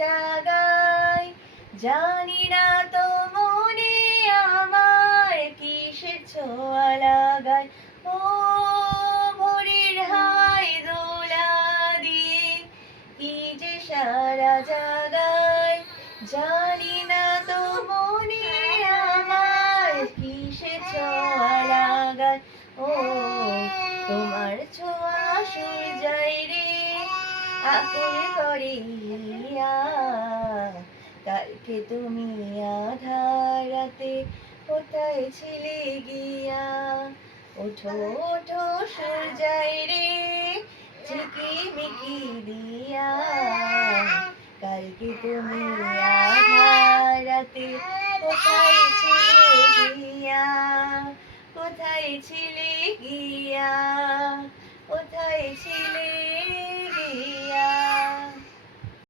জাগায়, জানি না তো মনে আমার কিসের ছোঁয়া লাগায়। ও ভোরের হাওয়ায় দোলা দিয়ে কি যে সারা জাগায়, জানি না তো মনে আমার কিসের ছোঁয়া লাগায়। ও তোমার ছোঁয়া সূর্যায় রে আকুল করে হিয়া, কালকে তুমি আধার রাতে কোথায় ছিলে গিয়া। ওঠো ওঠো সূর্যায় রে ঝিকিমিকি দিয়া, কালকে তুমি আধার রাতে কোথায় ছিলে গিয়া, কোথায় ছিলে গিয়া।